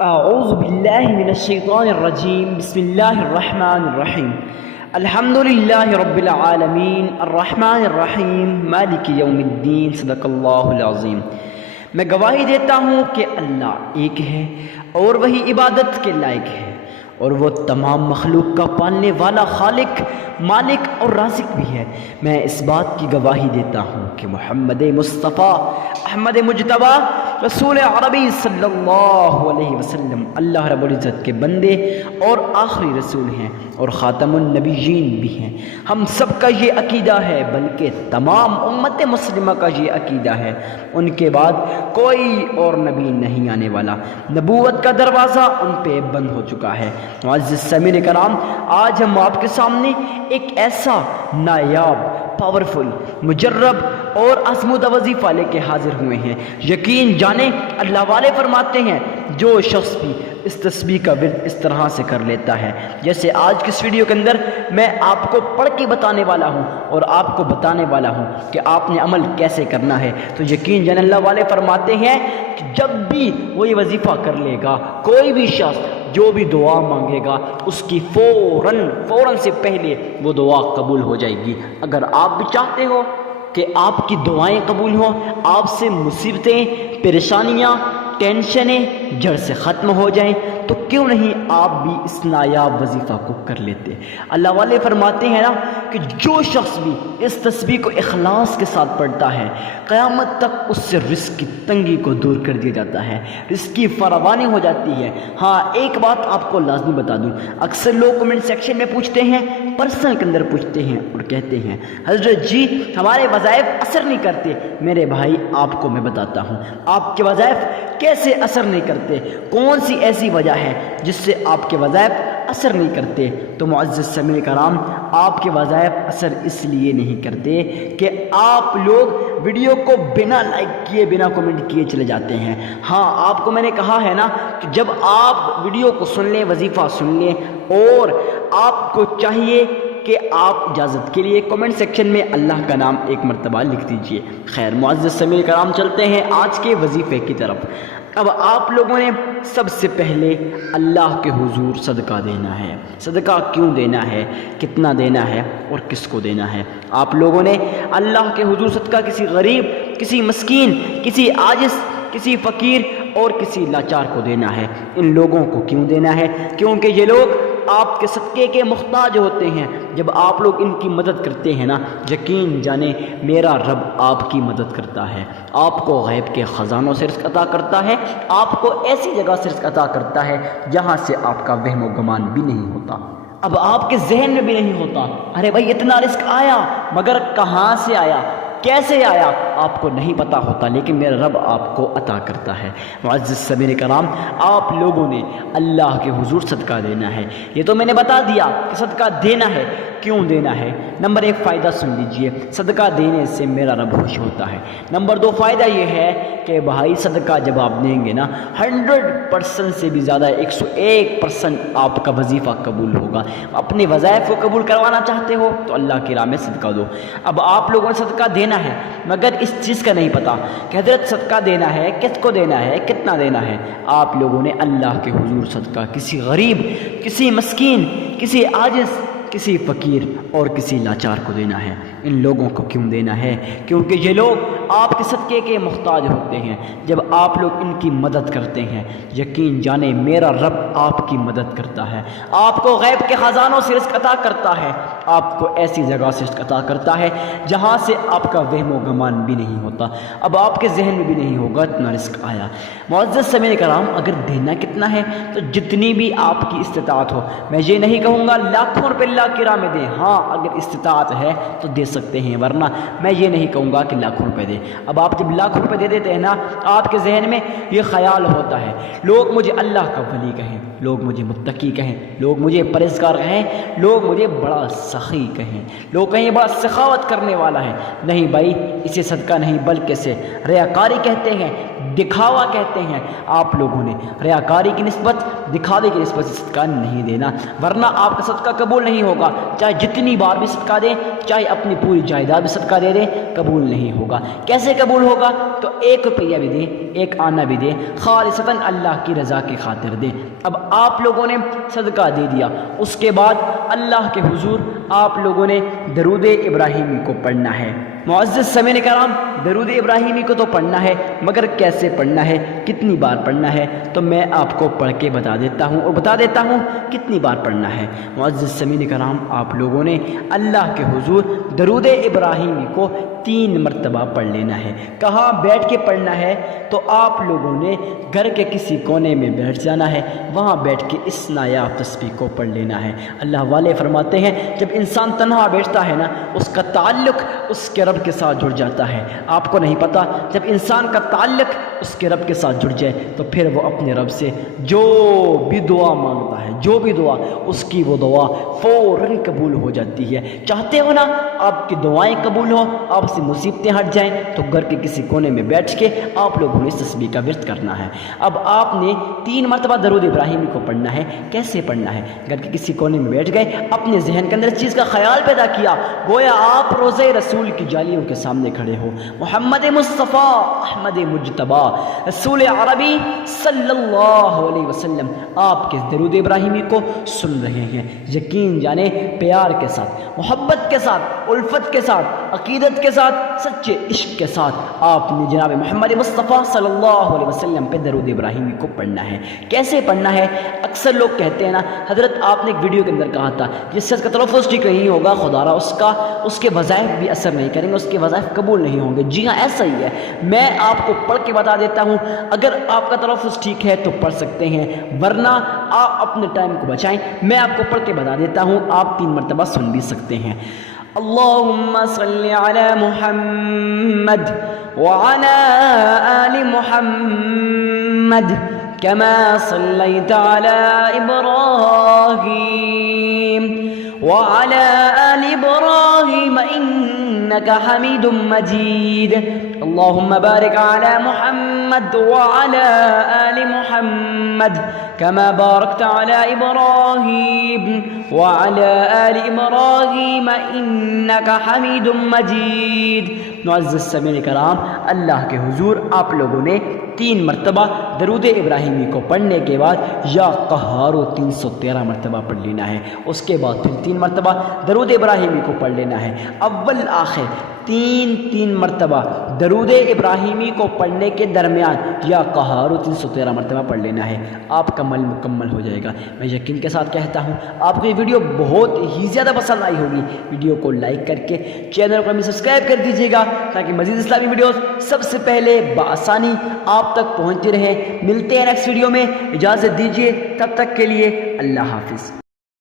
اعوذ باللہ من الشیطان الرجیم بسم اللہ الرحمن الرحیم الحمد للہ رب العالمین الرحمن الرحیم مالک یوم الدین صدق اللہ العظیم۔ میں گواہی دیتا ہوں کہ اللہ ایک ہے اور وہی عبادت کے لائق ہے، اور وہ تمام مخلوق کا پالنے والا خالق، مالک اور رازق بھی ہے۔ میں اس بات کی گواہی دیتا ہوں کہ محمد مصطفیٰ احمد مجتبی رسول عربی صلی اللہ علیہ وسلم اللہ رب العزت کے بندے اور آخری رسول ہیں اور خاتم النبیین بھی ہیں۔ ہم سب کا یہ عقیدہ ہے، بلکہ تمام امت مسلمہ کا یہ عقیدہ ہے، ان کے بعد کوئی اور نبی نہیں آنے والا، نبوت کا دروازہ ان پہ بند ہو چکا ہے۔ معزز سامعین کرام، آج ہم آپ کے سامنے ایک ایسا نایاب، پاورفل، مجرب اور آزمودہ وظیفہ لے کے حاضر ہوئے ہیں۔ یقین جانیں، اللہ والے فرماتے ہیں جو شخص بھی اس تسبیح کا ورد اس طرح سے کر لیتا ہے، جیسے آج کی اس ویڈیو کے اندر میں آپ کو پڑھ کے بتانے والا ہوں اور آپ کو بتانے والا ہوں کہ آپ نے عمل کیسے کرنا ہے، تو یقین جانیں اللہ والے فرماتے ہیں کہ جب بھی وہ یہ وظیفہ کر لے گا، کوئی بھی شخص جو بھی دعا مانگے گا، اس کی فوراً سے پہلے وہ دعا قبول ہو جائے گی۔ اگر آپ بھی چاہتے ہو کہ آپ کی دعائیں قبول ہوں، آپ سے مصیبتیں، پریشانیاں، ٹینشنیں جڑ سے ختم ہو جائیں، تو کیوں نہیں آپ بھی اس نایاب وظیفہ کو کر لیتے۔ اللہ والے فرماتے ہیں نا کہ جو شخص بھی اس تسبیح کو اخلاص کے ساتھ پڑھتا ہے، قیامت تک اس سے رزق کی تنگی کو دور کر دیا جاتا ہے، رزق کی فراوانی ہو جاتی ہے۔ ہاں، ایک بات آپ کو لازمی بتا دوں، اکثر لوگ کمنٹ سیکشن میں پوچھتے ہیں، پرسنل کے اندر پوچھتے ہیں اور کہتے ہیں حضرت جی ہمارے وظائف اثر نہیں کرتے۔ میرے بھائی، آپ کو میں بتاتا ہوں آپ کے وظائف کیسے اثر نہیں کرتے، کون سی ایسی وجہ ہے جس سے آپ کے وظائف اثر نہیں کرتے۔ تو معزز سامعین کرام، آپ کے وظائف اثر اس لیے نہیں کرتے کہ آپ لوگ ویڈیو کو بنا لائک کیے، بنا کمنٹ کیے چلے جاتے ہیں۔ ہاں، آپ کو میں نے کہا ہے نا کہ جب آپ ویڈیو کو سن لیں، وظیفہ سن لیں، اور آپ کو چاہیے کہ آپ اجازت کے لیے کمنٹ سیکشن میں اللہ کا نام ایک مرتبہ لکھ دیجئے۔ خیر معزز سامعین کرام، چلتے ہیں آج کے وظیفے کی طرف۔ اب آپ لوگوں نے سب سے پہلے اللہ کے حضور صدقہ دینا ہے۔ صدقہ کیوں دینا ہے، کتنا دینا ہے اور کس کو دینا ہے؟ آپ لوگوں نے اللہ کے حضور صدقہ کسی غریب، کسی مسکین، کسی عاجز، کسی فقیر اور کسی لاچار کو دینا ہے۔ ان لوگوں کو کیوں دینا ہے؟ کیونکہ یہ لوگ آپ کے صدقے کے محتاج ہوتے ہیں۔ جب آپ لوگ ان کی مدد کرتے ہیں نا، یقین جانیں میرا رب آپ کی مدد کرتا ہے، آپ کو غیب کے خزانوں سے رزق عطا کرتا ہے، آپ کو ایسی جگہ سے رزق عطا کرتا ہے جہاں سے آپ کا وہم و گمان بھی نہیں ہوتا۔ اب آپ کے ذہن میں بھی نہیں ہوتا ارے بھائی اتنا رزق آیا، مگر کہاں سے آیا، کیسے آیا، آپ کو نہیں پتا ہوتا، لیکن میرا رب آپ کو عطا کرتا ہے۔ معزز سامعین کرام، آپ لوگوں نے اللہ کے حضور صدقہ دینا ہے۔ یہ تو میں نے بتا دیا کہ صدقہ دینا ہے، کیوں دینا ہے۔ نمبر 1 فائدہ سن لیجئے، صدقہ دینے سے میرا رب خوش ہوتا ہے۔ نمبر 2 فائدہ یہ ہے کہ بھائی صدقہ جب آپ دیں گے نا، 100% سے بھی زیادہ 101% آپ کا وظیفہ قبول ہوگا۔ اپنے وظائف کو قبول کروانا چاہتے ہو تو اللہ کی راہ میں صدقہ دو۔ اب آپ لوگوں نے صدقہ دینا ہے، مگر اس چیز کا نہیں پتا کہ حضرت صدقہ دینا ہے، کس کو دینا ہے، کتنا دینا ہے۔ آپ لوگوں نے اللہ کے حضور صدقہ کسی غریب، کسی مسکین، کسی عاجز، کسی فقیر اور کسی لاچار کو دینا ہے۔ ان لوگوں کو کیوں دینا ہے؟ کیونکہ یہ لوگ آپ کے صدقے کے محتاج ہوتے ہیں۔ جب آپ لوگ ان کی مدد کرتے ہیں، یقین جانیں میرا رب آپ کی مدد کرتا ہے، آپ کو غیب کے خزانوں سے رزق عطا کرتا ہے، آپ کو ایسی جگہ سے رزق عطا کرتا ہے جہاں سے آپ کا وہم و گمان بھی نہیں ہوتا۔ اب آپ کے ذہن میں بھی نہیں ہوگا اتنا رزق آیا۔ معزز سامعین کرام، اگر دینا کتنا ہے تو جتنی بھی آپ کی استطاعت ہو، میں یہ نہیں کہوں گا لاکھوں روپے اللہ کی راہ میں دیں، ہاں اگر استطاعت ہے تو دے سکتے ہیں، ورنہ میں یہ نہیں کہوں گا کہ لاکھوں روپے دیں۔ اب آپ جب لاکھ روپے دے دیتے ہیں نا، آپ کے ذہن میں یہ خیال ہوتا ہے لوگ مجھے اللہ کا ولی کہیں، لوگ مجھے متقی کہیں، لوگ مجھے پرہیزگار کہیں، لوگ مجھے بڑا سخی کہیں، لوگ کہیں بڑا سخاوت کرنے والا ہے۔ نہیں بھائی، اسے صدقہ نہیں بلکہ اسے ریاکاری کہتے ہیں۔ دکھاوا کہتے ہیں آپ لوگوں نے ریاکاری کی نسبت، دکھاوے کی نسبت سے صدقہ نہیں دینا، ورنہ آپ کا صدقہ قبول نہیں ہوگا، چاہے جتنی بار بھی صدقہ دیں، چاہے اپنی پوری جائیداد بھی صدقہ دے دیں، قبول نہیں ہوگا۔ کیسے قبول ہوگا؟ تو 1 روپیہ بھی دیں، 1 آنا بھی دیں، خالصتاً اللہ کی رضا کی خاطر دیں۔ اب آپ لوگوں نے صدقہ دے دیا، اس کے بعد اللہ کے حضور آپ لوگوں نے درود ابراہیمی کو پڑھنا ہے۔ معزز سامعین کرام، درود ابراہیمی کو تو پڑھنا ہے، مگر کیسے پڑھنا ہے، کتنی بار پڑھنا ہے، تو میں آپ کو پڑھ کے بتا دیتا ہوں اور بتا دیتا ہوں کتنی بار پڑھنا ہے۔ معزز سامعین کرام، آپ لوگوں نے اللہ کے حضور درود ابراہیمی کو 3 مرتبہ پڑھ لینا ہے۔ کہاں بیٹھ کے پڑھنا ہے؟ تو آپ لوگوں نے گھر کے کسی کونے میں بیٹھ جانا ہے، وہاں بیٹھ کے اس نایاب تسبیح کو پڑھ لینا ہے۔ اللہ والے فرماتے ہیں جب انسان تنہا بیٹھتا ہے نا، اس کا تعلق اس کے رب کے ساتھ جڑ جاتا ہے۔ آپ کو نہیں پتا، جب انسان کا تعلق اس کے رب کے ساتھ جڑ جائے تو پھر وہ اپنے رب سے جو بھی دعا مانگتا ہے، جو بھی دعا، اس کی وہ دعا فوراً قبول ہو جاتی ہے۔ چاہتے ہو نا آپ کی دعائیں قبول ہو، آپ سے مصیبتیں ہٹ جائیں، تو گھر کے کسی کونے میں بیٹھ کے آپ لوگوں نے اس تسبیح کا ورد کرنا ہے۔ اب آپ نے 3 مرتبہ درود ابراہیمی کو پڑھنا ہے۔ کیسے پڑھنا ہے؟ گھر کے کسی کونے میں بیٹھ گئے، اپنے ذہن کے اندر اس چیز کا خیال پیدا کیا گویا آپ روزے رسول کی جالیوں کے سامنے کھڑے ہو، محمد مصطفیٰ احمد مجتبیٰ رسول عربی صلی اللہ علیہ وسلم آپ کے درود ابراہیمی کو سن رہے ہیں۔ یقین جانے پیار کے ساتھ، محبت کے ساتھ، الفت کے ساتھ، عقیدت کے ساتھ، سچے عشق کے ساتھ آپ نے جناب محمد مصطفیٰ صلی اللہ علیہ وسلم پہ درود ابراہیمی کو پڑھنا ہے۔ کیسے پڑھنا ہے؟ اکثر لوگ کہتے ہیں نا حضرت آپ نے ایک ویڈیو کے اندر کہا تھا جس سے اس کا تلفظ ٹھیک نہیں ہوگا خدا را اس کے وظائف بھی اثر نہیں کریں گے، اس کے وظائف قبول نہیں ہوں گے۔ جی ہاں ایسا ہی ہے، میں آپ کو پڑھ کے بتا دیتا ہوں، اگر آپ کا تلفظ ٹھیک ہے تو پڑھ سکتے ہیں، ورنہ آپ اپنے ٹائم کو بچائیں، میں آپ کو پڑھ کے بتا دیتا ہوں، آپ 3 مرتبہ سن بھی سکتے ہیں۔ اللہم صلی علی محمد وعلی آل محمد كما صليت على إبراهيم وعلى آل إبراهيم إنك حميد مجيد اللهم بارك على محمد وعلى آل محمد كما باركت على إبراهيم وعلى آل إبراهيم إنك حميد مجيد۔ معزز سامعین کرام، اللہ کے حضور آپ لوگوں نے 3 مرتبہ درود ابراہیمی کو پڑھنے کے بعد یا قہارو 313 مرتبہ پڑھ لینا ہے۔ اس کے بعد پھر 3 مرتبہ درود ابراہیمی کو پڑھ لینا ہے۔ اول آخر 3 مرتبہ درود ابراہیمی کو پڑھنے کے درمیان یا قہارو 313 مرتبہ پڑھ لینا ہے، آپ کا عمل مکمل ہو جائے گا۔ میں یقین کے ساتھ کہتا ہوں آپ کو یہ ویڈیو بہت ہی زیادہ پسند آئی ہوگی۔ ویڈیو کو لائک کر کے چینل کو سبسکرائب کر دیجیے گا تاکہ مزید اسلامی ویڈیوز سب سے پہلے بآسانی آپ تک پہنچتی رہے۔ ملتے ہیں نیکسٹ ویڈیو میں، اجازت دیجیے، تب تک کے لیے اللہ حافظ۔